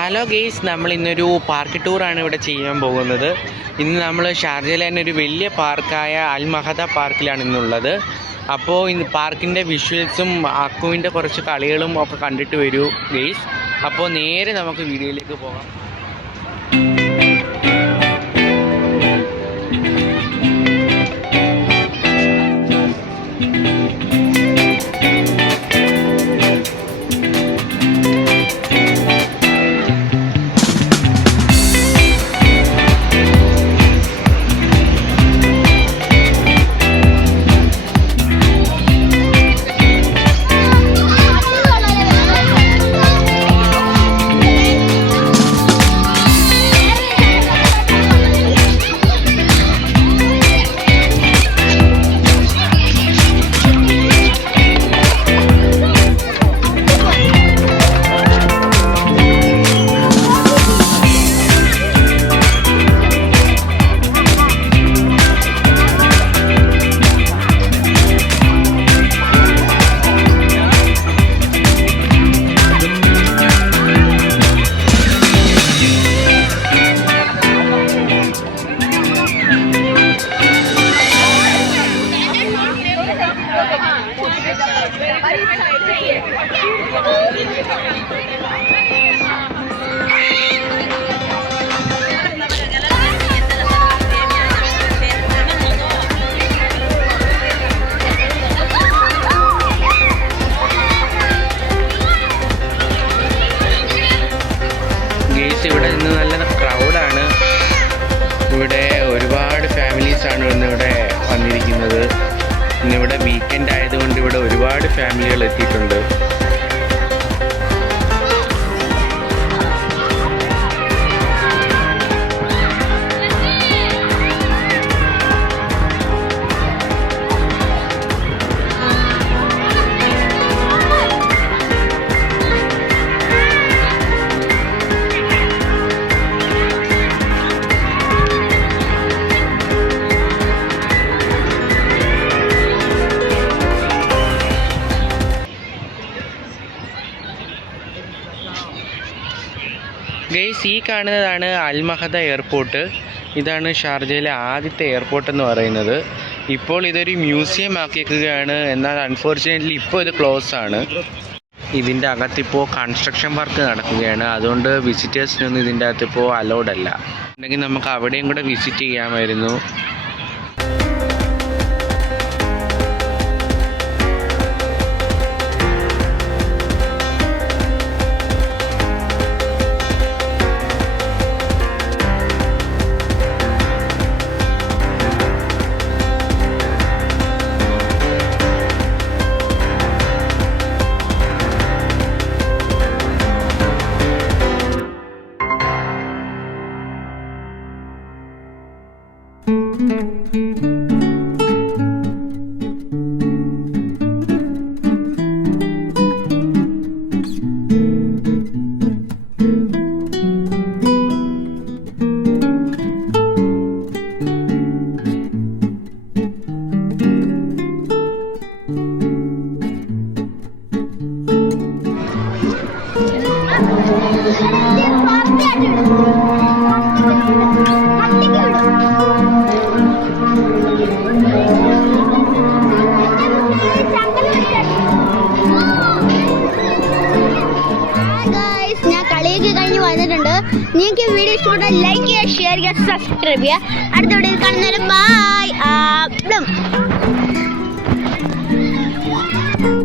Hello guys, നമ്മൾ ഇന്നൊരു park ടൂറാണ് ഇവിടെ ചെയ്യാൻ പോകുന്നത്. ഇന്ന് നമ്മൾ ഷാർജയിലെ തന്നെ ഒരു വലിയ പാർക്കായ അൽ മഹദ പാർക്കിലാണ് ഇന്നുള്ളത്. അപ്പോൾ ഇന്ന് പാർക്കിൻ്റെ വിഷ്വൽസും അക്കുവിൻ്റെ കുറച്ച് കളികളും ഒക്കെ കണ്ടിട്ട് വരൂ ഗെയ്സ്. അപ്പോൾ നേരെ നമുക്ക് വീഡിയോയിലേക്ക് പോകാം. ഇവിടെ നിന്ന് നല്ല ക്രൗഡാണ്. ഇവിടെ ഒരുപാട് ഫാമിലീസാണ് ഇന്നിവിടെ വന്നിരിക്കുന്നത്. ഇന്നിവിടെ വീക്കെൻഡ് ആയതുകൊണ്ട് ഇവിടെ ഒരുപാട് ഫാമിലികൾ എത്തിയിട്ടുണ്ട്. ഗെയ്സ്, ഈ കാണുന്നതാണ് അൽ മഹദ എയർപോർട്ട്. ഇതാണ് ഷാർജയിലെ ആദ്യത്തെ എയർപോർട്ട് എന്ന് പറയുന്നത്. ഇപ്പോൾ ഇതൊരു മ്യൂസിയം ആക്കിയിരിക്കുകയാണ്. എന്നാൽ അൺഫോർച്യുനേറ്റ്ലി ഇപ്പോൾ ഇത് ക്ലോസ് ആണ്. ഇതിൻ്റെ അകത്തിപ്പോൾ കൺസ്ട്രക്ഷൻ വർക്ക് നടക്കുകയാണ്. അതുകൊണ്ട് വിസിറ്റേഴ്സിനൊന്നും ഇതിൻ്റെ അകത്തിപ്പോൾ അലൗഡ് അല്ല. ഉണ്ടെങ്കിൽ നമുക്ക് അവിടെയും കൂടെ വിസിറ്റ് ചെയ്യാമായിരുന്നു. നിങ്ങൾക്ക് വീഡിയോ ഇഷ്ടപ്പെട്ടാൽ ലൈക്ക് ചെയ്യുക, ഷെയർ ചെയ്യുക, സബ്സ്ക്രൈബ് ചെയ്യുക. അടുത്ത വീഡിയോയിൽ കാണുന്നവരെ ബൈ.